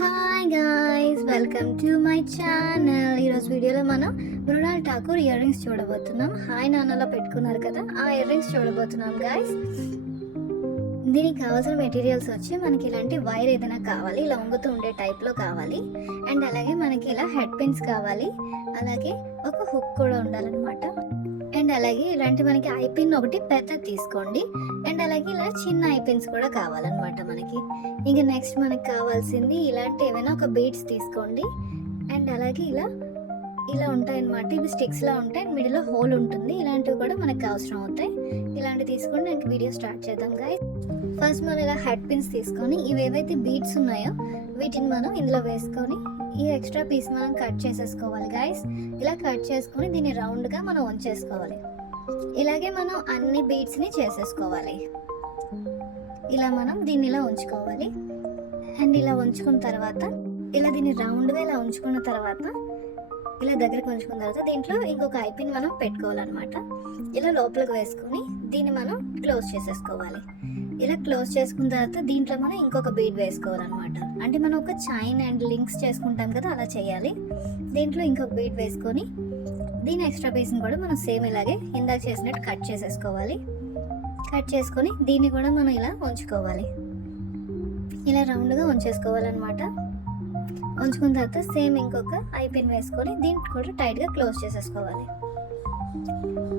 Hi guys, welcome to my channel. ఈరోజు వీడియోలో మనం మృణాల్ ఠాకూర్ ఇయర్ రింగ్స్ చూడబోతున్నాం. హాయ్ నాన్నలో పెట్టుకున్నారు కదా, ఆ ఇయర్ రింగ్స్ చూడబోతున్నాం గాయ్స్. దీనికి కావాల్సిన మెటీరియల్స్ వచ్చి మనకి ఇలాంటి వైర్ ఏదైనా కావాలి, ఇలా వంగుతూ ఉండే టైప్లో కావాలి. అండ్ అలాగే మనకి ఇలా హెడ్ పిన్స్ కావాలి, అలాగే ఒక హుక్ కూడా ఉండాలన్నమాట. అండ్ అలాగే ఇలాంటి మనకి ఐ పిన్ ఒకటి పెద్ద తీసుకోండి. అండ్ అలాగే ఇలా చిన్న ఐ పిన్స్ కూడా కావాలన్నమాట మనకి. ఇంకా నెక్స్ట్ మనకి కావాల్సింది ఇలాంటి ఏమైనా ఒక బీడ్స్ తీసుకోండి. అండ్ అలాగే ఇలా ఇలా ఉంటాయన్నమాట. ఇవి స్టిక్స్ లా ఉంటాయి, మిడిల్లో హోల్ ఉంటుంది. ఇలాంటివి కూడా మనకు అవసరం అవుతాయి. ఇలాంటివి తీసుకోండి. నాకు వీడియో స్టార్ట్ చేద్దాం గాయ్స్. ఫస్ట్ మనం ఇలా హెడ్ పిన్స్ తీసుకొని ఇవి ఏవైతే బీడ్స్ ఉన్నాయో వీటిని మనం ఇందులో వేసుకొని ఈ ఎక్స్ట్రా పీస్ మనం కట్ చేసేసుకోవాలి గాయ్స్. ఇలా కట్ చేసుకొని దీన్ని రౌండ్గా మనం ఉంచేసుకోవాలి. ఇలాగే మనం అన్ని బీడ్స్ని చేసేసుకోవాలి. ఇలా మనం దీన్ని ఇలా ఉంచుకోవాలి. అండ్ ఇలా ఉంచుకున్న తర్వాత ఇలా దీన్ని రౌండ్గా ఇలా ఉంచుకున్న తర్వాత ఇలా దగ్గరికి ఉంచుకున్న తర్వాత దీంట్లో ఇంకొక ఐపిన్ మనం పెట్టుకోవాలన్నమాట. ఇలా లోపలికి వేసుకొని దీన్ని మనం క్లోజ్ చేసేసుకోవాలి. ఇలా క్లోజ్ చేసుకున్న తర్వాత దీంట్లో మనం ఇంకొక బీడ్ వేసుకోవాలన్నమాట. అంటే మనం ఒక చైన్ అండ్ లింక్స్ చేసుకుంటాం కదా, అలా చేయాలి. దీంట్లో ఇంకొక బీడ్ వేసుకొని దీని ఎక్స్ట్రా పీస్ని కూడా మనం సేమ్ ఇలాగే ఇందాక చేసినట్టు కట్ చేసేసుకోవాలి. కట్ చేసుకొని దీన్ని కూడా మనం ఇలా ఉంచుకోవాలి. ఇలా రౌండ్గా ఉంచేసుకోవాలన్నమాట. ఉంచుకున్న తర్వాత సేమ్ ఇంకొక ఐ పిన్ వేసుకొని దీన్ని కూడా టైట్గా క్లోజ్ చేసేసుకోవాలి.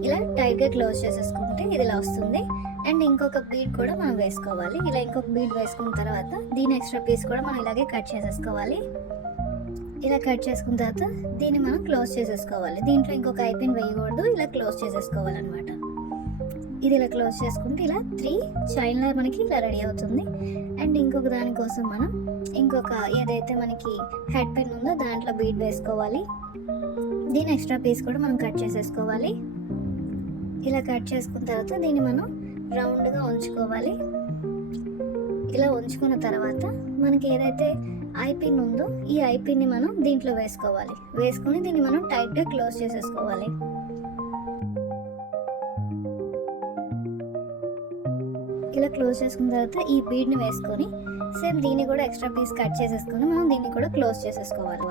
ఇలా టైట్గా క్లోజ్ చేసేసుకుంటే ఇది ఇలా వస్తుంది. అండ్ ఇంకొక బీడ్ కూడా మనం వేసుకోవాలి. ఇలా ఇంకొక బీడ్ వేసుకున్న తర్వాత దీని ఎక్స్ట్రా పీస్ కూడా మనం ఇలాగే కట్ చేసేసుకోవాలి. ఇలా కట్ చేసుకున్న తర్వాత దీన్ని మనం క్లోజ్ చేసేసుకోవాలి. దీంట్లో ఇంకొక ఐ పిన్ వేయకూడదు, ఇలా క్లోజ్ చేసేసుకోవాలన్నమాట. ఇది ఇలా క్లోజ్ చేసుకుంటే ఇలా 3 చైన్లో మనకి ఇలా రెడీ అవుతుంది. అండ్ ఇంకొక దానికోసం మనం ఇంకొక ఏదైతే మనకి హెడ్ పిన్ ఉందో దాంట్లో బీడ్ వేసుకోవాలి. దీని ఎక్స్ట్రా పీస్ కూడా మనం కట్ చేసేసుకోవాలి. ఇలా కట్ చేసుకున్న తర్వాత దీన్ని మనం రౌండ్గా ఉంచుకోవాలి. ఇలా ఉంచుకున్న తర్వాత మనకి ఏదైతే ఐ పిన్ ఉందో ఈ ఐ పిన్ని మనం దీంట్లో వేసుకోవాలి. వేసుకొని దీన్ని మనం టైట్గా క్లోజ్ చేసేసుకోవాలి. ఇలా క్లోజ్ చేసుకున్న తర్వాత ఈ బీడ్ని వేసుకొని సేమ్ దీన్ని కూడా ఎక్స్ట్రా పీస్ కట్ చేసేసుకొని మనం దీన్ని కూడా క్లోజ్ చేసేసుకోవాలి.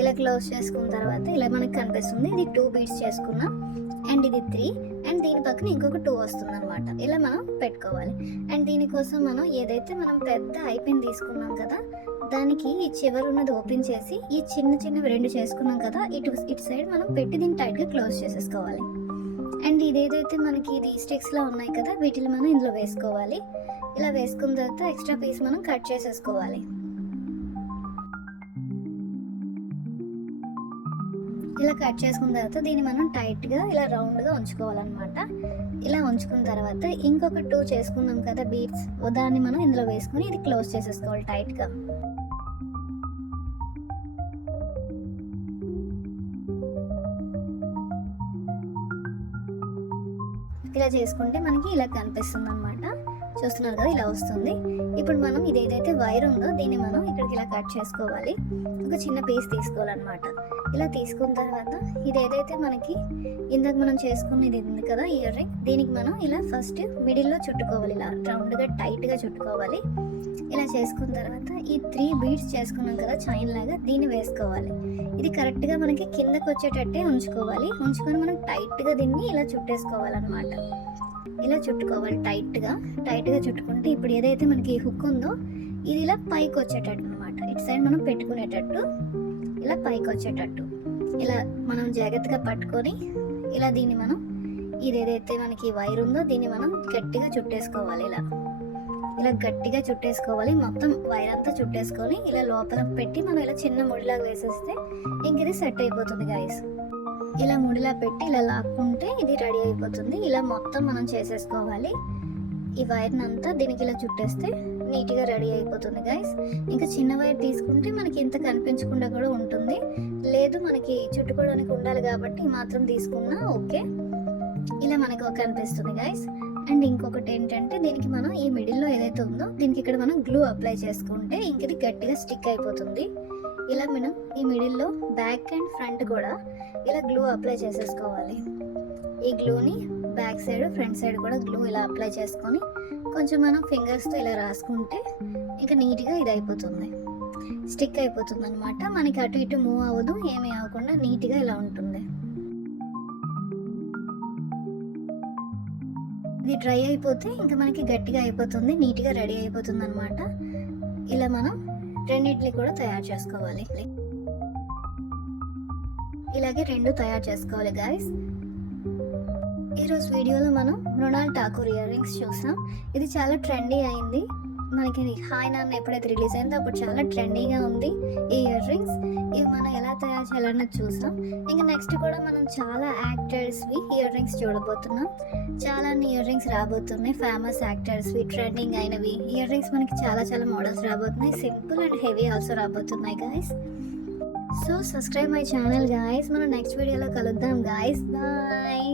ఇలా క్లోజ్ చేసుకున్న తర్వాత ఇలా మనకి కనిపిస్తుంది. ఇది 2 బీడ్స్ చేసుకున్నాం. అండ్ ఇది 3 అండ్ దీని పక్కన ఇంకొక 2 వస్తుంది అనమాట. ఇలా మనం పెట్టుకోవాలి. అండ్ దీనికోసం మనం ఏదైతే మనం పెద్ద ఐపిన్ తీసుకున్నాం కదా, దానికి ఈ చివరి ఉన్నది ఓపెన్ చేసి ఈ చిన్నవి 2 చేసుకున్నాం కదా, ఇటు సైడ్ మనం పెట్టి దీన్ని టైట్గా క్లోజ్ చేసేసుకోవాలి. అండ్ ఇదేదైతే మనకి ఇది స్టిక్స్లా ఉన్నాయి కదా, వీటిని మనం ఇందులో వేసుకోవాలి. ఇలా వేసుకున్న తర్వాత ఎక్స్ట్రా పీస్ మనం కట్ చేసేసుకోవాలి. ఇలా కట్ చేసుకున్న తర్వాత దీన్ని మనం టైట్గా ఇలా రౌండ్గా ఉంచుకోవాలన్నమాట. ఇలా ఉంచుకున్న తర్వాత ఇంకొక 2 చేసుకున్నాం కదా బీడ్స్, దాన్ని మనం ఇందులో వేసుకొని ఇది క్లోజ్ చేసేసుకోవాలి టైట్గా. ఇలా చేసుకుంటే మనకి ఇలా కనిపిస్తుంది అనమాట. చూస్తున్నారు కదా, ఇలా వస్తుంది. ఇప్పుడు మనం ఇది ఏదైతే వైర్ ఉందో దీన్ని మనం ఇక్కడికి ఇలా కట్ చేసుకోవాలి. ఒక చిన్న పీస్ తీసుకోవాలన్నమాట. ఇలా తీసుకున్న తర్వాత ఇది ఏదైతే మనకి ఇందాక మనం చేసుకున్నది ఉంది కదా ఇయర్ రింగ్, దీనికి మనం ఇలా ఫస్ట్ మిడిల్లో చుట్టుకోవాలి. ఇలా రౌండ్గా టైట్గా చుట్టుకోవాలి. ఇలా చేసుకున్న తర్వాత ఈ 3 బీడ్స్ చేసుకున్నాం కదా చైన్ లాగా, దీన్ని వేసుకోవాలి. ఇది కరెక్ట్గా మనకి కిందకు వచ్చేటట్టే ఉంచుకోవాలి. ఉంచుకొని మనం టైట్గా దీన్ని ఇలా చుట్టేసుకోవాలన్నమాట. ఇలా చుట్టుకోవాలి టైట్గా చుట్టుకుంటే ఇప్పుడు ఏదైతే మనకి హుక్ ఉందో ఇది ఇలా పైకి వచ్చేటట్టు అనమాట. ఇటు సైడ్ మనం పెట్టుకునేటట్టు ఇలా పైకి వచ్చేటట్టు ఇలా మనం జాగ్రత్తగా పట్టుకొని ఇలా దీన్ని మనం ఇది ఏదైతే మనకి వైర్ ఉందో దీన్ని మనం గట్టిగా చుట్టేసుకోవాలి. ఇలా గట్టిగా చుట్టేసుకోవాలి. మొత్తం వైర్ అంతా చుట్టేసుకొని ఇలా లోపల పెట్టి మనం ఇలా చిన్న ముడిలాగా వేసేస్తే ఇంక ఇది సెట్ అయిపోతుంది గాయస్. ఇలా ముడిలా పెట్టి ఇలా లాక్కుంటే ఇది రెడీ అయిపోతుంది. ఇలా మొత్తం మనం చేసేసుకోవాలి. ఈ వైర్ని అంతా దీనికి ఇలా చుట్టేస్తే నీట్గా రెడీ అయిపోతుంది గైస్. ఇంకా చిన్న వైర్ తీసుకుంటే మనకి ఇంత కనిపించకుండా కూడా ఉంటుంది. లేదు మనకి చుట్టుకోవడానికి ఉండాలి కాబట్టి మాత్రం తీసుకున్నా ఓకే. ఇలా మనకు కనిపిస్తుంది గైస్. అండ్ ఇంకొకటి ఏంటంటే దీనికి మనం ఈ మిడిల్లో ఏదైతే ఉందో దీనికి ఇక్కడ మనం గ్లూ అప్లై చేసుకుంటే ఇంక ఇది గట్టిగా స్టిక్ అయిపోతుంది. ఇలా మనం ఈ మిడిల్లో బ్యాక్ అండ్ ఫ్రంట్ కూడా ఇలా గ్లూ అప్లై చేసేసుకోవాలి. ఈ గ్లూని బ్యాక్ సైడ్ ఫ్రంట్ సైడ్ కూడా గ్లూ ఇలా అప్లై చేసుకొని కొంచెం మనం ఫింగర్స్తో ఇలా రాసుకుంటే ఇంకా నీట్గా ఇది అయిపోతుంది, స్టిక్ అయిపోతుంది అనమాట. మనకి అటు ఇటు మూవ్ అవ్వదు, ఏమీ అవ్వకుండా నీట్గా ఇలా ఉంటుంది. ఇది డ్రై అయిపోతే ఇంకా మనకి గట్టిగా అయిపోతుంది, నీట్గా రెడీ అయిపోతుంది అనమాట. ఇలా మనం రెండింటిని కూడా తయారు చేసుకోవాలి. ఇలాగే రెండు తయారు చేసుకోవాలి గాయస్. ఈరోజు వీడియోలో మనం మృణాల్ ఠాకూర్ ఇయర్ రింగ్స్ చూసాం. ఇది చాలా ట్రెండీ అయింది. మనకి హాయ్ నాన్న ఎప్పుడైతే రిలీజ్ అయిందో అప్పుడు చాలా ట్రెండీగా ఉంది ఈ ఇయర్ రింగ్స్. ఇవి మనం ఎలా తయారు చేయాలన్నది చూసాం. ఇంకా నెక్స్ట్ కూడా మనం చాలా యాక్టర్స్వి ఇయర్ రింగ్స్ చూడబోతున్నాం. చాలా ఇయర్ రింగ్స్ రాబోతున్నాయి, ఫేమస్ యాక్టర్స్వి, ట్రెండింగ్ అయినవి ఇయర్ రింగ్స్ మనకి చాలా చాలా మోడల్స్ రాబోతున్నాయి. సింపుల్ అండ్ హెవీ ఆల్సో రాబోతున్నాయి guys. So subscribe my channel guys. మనం నెక్స్ట్ వీడియోలో కలుద్దాం గాయస్. బాయ్.